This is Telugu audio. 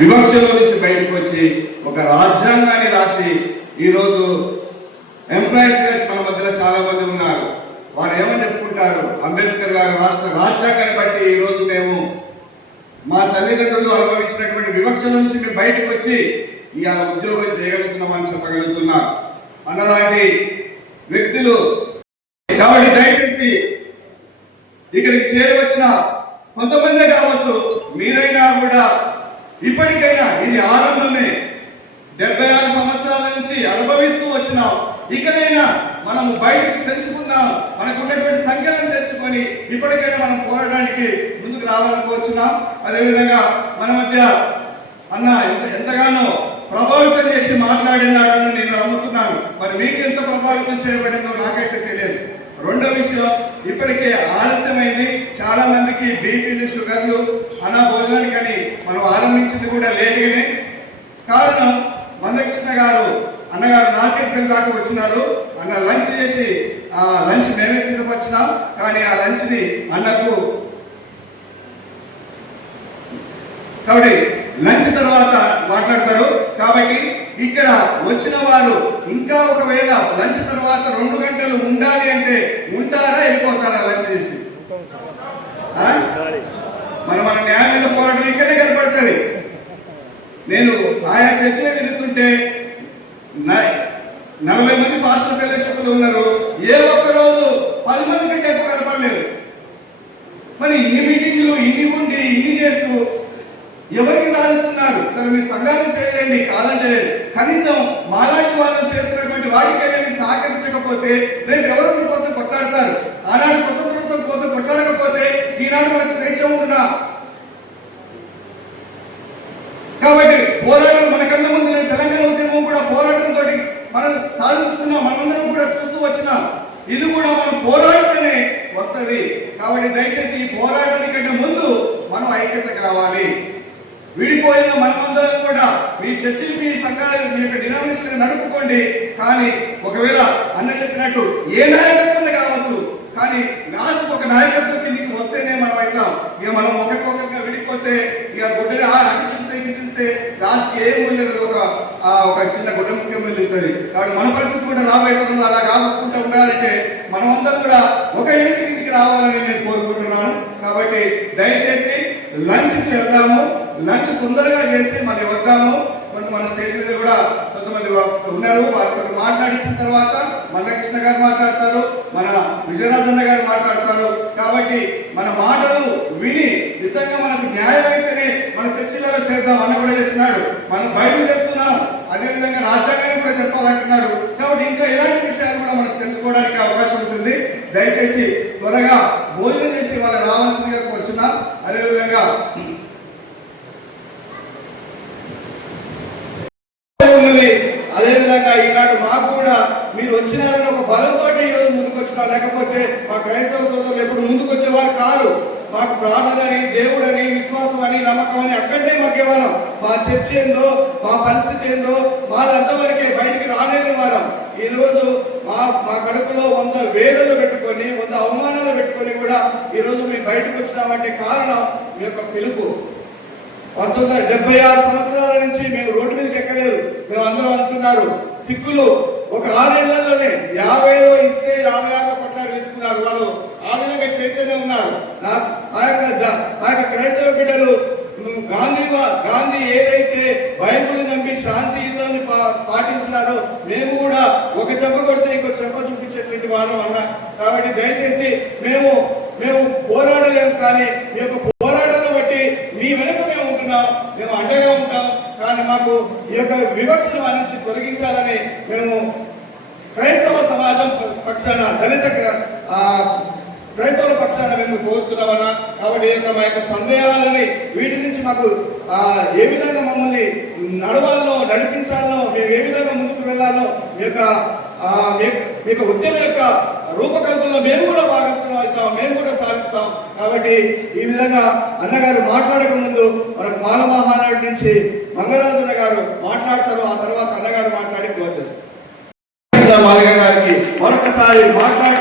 వివక్షలో నుంచి బయటకు వచ్చి ఒక రాజ్యాంగాన్ని రాసి ఈరోజు ఎంప్లాయీస్ గా మన మధ్యలో చాలా మంది ఉన్నారు. వారు ఏమని చెప్పుకుంటారు, అంబేద్కర్ గారు రాష్ట్ర రాజ్యాంగాన్ని బట్టి ఈరోజు మేము మా తల్లిదండ్రులు అనుభవించినటువంటి వివక్ష నుంచి మేము బయటకు వచ్చి ఇవాళ ఉద్యోగం చేయగలుగుతున్నామని చెప్పగలుగుతున్నారు అన్నలాంటి వ్యక్తులు. కాబట్టి దయచేసి ఇక్కడికి చేరవచ్చిన కొంతమందే కావచ్చు, మీరైనా కూడా ఇప్పటికైనా ఇది ఆరంభమే. 76 సంవత్సరాల నుంచి అనుభవిస్తూ వచ్చినాం. ఇకనైనా మనం బయటకు తెలుసుకుందాం, మనకు ఉన్నటువంటి సంఖ్యలను తెచ్చుకొని ఇప్పటికైనా మనం పోరాటానికి ముందుకు రావాలనుకోవచ్చున్నాం. అదేవిధంగా మన మధ్య అన్న ఎంతగానో ప్రభావితం చేసి మాట్లాడినాడని నేను నమ్ముతున్నాను. మరి మీకు ఎంత ప్రభావితం చేయబడిందో నాకైతే తెలియదు. రెండో విషయం, ఇప్పటికే ఆలస్యమైంది. చాలా మందికి బీపీలు, షుగర్లు అన్న భోజనానికి అని మనం ఆరంభించింది కూడా లేటుగానే. కారణం మందకృష్ణ గారు అన్నగారు నాకెళ్ళి దాకా వచ్చినారు. అన్న లంచ్ చేసి ఆ లంచ్ మేమే సిద్ధపరిచినాం. కానీ ఆ లంచ్ ని అన్నకు కాబట్టి లంచ్ తర్వాత మాట్లాడతారు. కాబట్టి ఇక్కడ వచ్చిన వారు ఇంకా ఒకవేళ లంచ్ తర్వాత 2 గంటలు ఉండాలి అంటే ఉంటారా, వెళ్ళిపోతారా లంచ్ చేసి? మన న్యాయమైన పోరాటం ఇక్కడే కనపడుతుంది. నేను ఆయా చర్చలో తిరుగుతుంటే 40 మంది పాస్టర్ ఫెలోషిప్లు ఉన్నారు. ఏ ఒక్క రోజు 10 మంది కంటే ఎక్కువ కనపడలేదు. మరి ఇన్ని మీటింగ్లు ఇన్ని ఉండి ఇన్ని చేస్తూ ఎవరికి సాధిస్తున్నారు? సరే మీ సంఘాలు చేయండి, కాదంటే కనీసం మాలాంటి వాళ్ళు చేస్తున్నటువంటి వాటికైనా మీరు సహకరించకపోతే రేపు ఎవరు మీకోసం కొట్లాడతారు? ఆనాడు స్వతంత్రం కోసం కొట్లాడకపోతే ఈనాడు మనకు స్వేచ్ఛ ఉంటుందా? కాబట్టి పోరాటం మన కళ్ళ ముందు తెలంగాణ ఉద్యమం కూడా పోరాటంతో మనం సాధించుకున్నాం. మనమందరం కూడా చూస్తూ వచ్చినాం. ఇది కూడా మనం పోరాడితేనే వస్తుంది. కాబట్టి దయచేసి ఈ పోరాటానికి కంటే ముందు మనం ఐక్యత కావాలి. విడిపోయిన మనమందరం కూడా మీ చర్చిలు, మీ సంఘాలు, మీ యొక్క డినామినేషన్ నడుపుకోండి. కానీ ఒకవేళ అన్న చెప్పినట్టు ఏ నాయకత్వం కావచ్చు, కానీ లాస్ట్ ఒక నాయకత్వం కిందికి వస్తేనే మనం అవుతాం. ఇక మనం ఒకరికొకరిగా విడిపోతే ఇక గుడ్డని అటు లాస్ట్ ఏం ఉండదు, ఒక చిన్న గుడ్డ ముఖ్యం వెళ్తుంది. కాబట్టి మన పరిస్థితి కూడా రాబోతుంది. అలా కాకుండా ఉండాలంటే మనమంతా కూడా ఒక ఇంటి కిందికి రావాలని నేను కోరుకుంటున్నాను. కాబట్టి దయచేసి లంచ్కి వెళ్దాము, లంచ్ తొందరగా చేసి మళ్ళీ వద్దాము. మన స్టేజ్ మీద కూడా కొంతమంది ఉన్నారు. వారితో మాట్లాడించిన తర్వాత మందకృష్ణ గారు మాట్లాడతారు, మన విజయరాజన్న గారు మాట్లాడతారు. కాబట్టి మన మాటలు విని నిజంగా మనకు న్యాయం అయితేనే మన చర్చిలలో చేద్దాం అన్న కూడా చెప్తున్నాడు. మనం బైబిల్ చెప్తున్నాం, అదేవిధంగా రాజ్యాంగాన్ని కూడా చెప్పాలంటున్నాడు. కాబట్టి ఇంకా ఇలాంటి విషయాలు కూడా మనకు తెలుసుకోవడానికి అవకాశం ఉంటుంది. దయచేసి త్వరగా భోజనం చేసి వాళ్ళు రావాల్సిందిగా కోరుచున్నాం. అదేవిధంగా అదేవిధంగా ఈనాడు మాకు కూడా మీరు వచ్చినారని ఒక బలంతో ఈరోజు ముందుకు వచ్చినా, లేకపోతే మా క్రైస్తవ సోదరులు ఎప్పుడు ముందుకు వచ్చేవారు కాదు. మాకు ప్రార్థనని, దేవుడని, విశ్వాసం అని, నమ్మకం అని అక్కడే మాకు ఇవ్వాలి. మా చర్చ ఏందో, మా పరిస్థితి ఏందో వాళ్ళంతవరకే బయటికి రాలేని వాళ్ళం. ఈరోజు మా కడుపులో 100 వేదనలు పెట్టుకొని 100 అవమానాలు పెట్టుకొని కూడా ఈరోజు మేము బయటకు వచ్చినామంటే కారణం మీ యొక్క పిలుపు. 1976 సంవత్సరాల నుంచి మేము రోడ్డు మీదకి ఎక్కలేదు. మేము అందరం అంటున్నారు, సిక్కులు ఒక 6 ఏళ్లలోనే 50లో ఇస్తే 56లో కొట్లాడి తెచ్చుకున్నారు. వాళ్ళు ఆ విధంగా చైతన్యం ఉన్నారు. ఆ యొక్క క్రైస్తవ బిడ్డలు గాంధీ ఏదైతే బైబిల్ నమ్మి శాంతియుతాన్ని పాటించినారో మేము కూడా ఒక చెంప కొడితే ఇంకో చెంప చూపించేటువంటి వారం అన్నా. కాబట్టి దయచేసి మేము పోరాడలేము, కానీ మీ యొక్క పోరాటాలను బట్టి మీ వెనుక మేము ఉంటున్నాం, మేము అండగా ఉంటాం. కానీ మాకు ఈ యొక్క వివక్షను మన నుంచి తొలగించాలని మేము క్రైస్తవ సమాజం పక్షాన, దళిత క్రైస్తవుల పక్షాన మేము కోరుతున్నామన్నా. కాబట్టి మా యొక్క సందేహాలని వీటి నుంచి మాకు ఏ విధంగా మమ్మల్ని నడవాలనో, నడిపించాలనో, మేము ఏ విధంగా ముందుకు వెళ్ళాలో మీ యొక్క ఉద్యమం యొక్క రూపకల్పనలో మేము కూడా భాగస్వామ్యం అవుతాం, మేము కూడా సాధిస్తాం. కాబట్టి ఈ విధంగా అన్నగారు మాట్లాడక ముందు మనకు మాల మహానాడు నుంచి మంగళరాజన్న గారు మాట్లాడతారు. ఆ తర్వాత అన్నగారు మాట్లాడి క్లోజ్ చేస్తారు. మాలగ గారికి మరొకసారి మాట్లాడి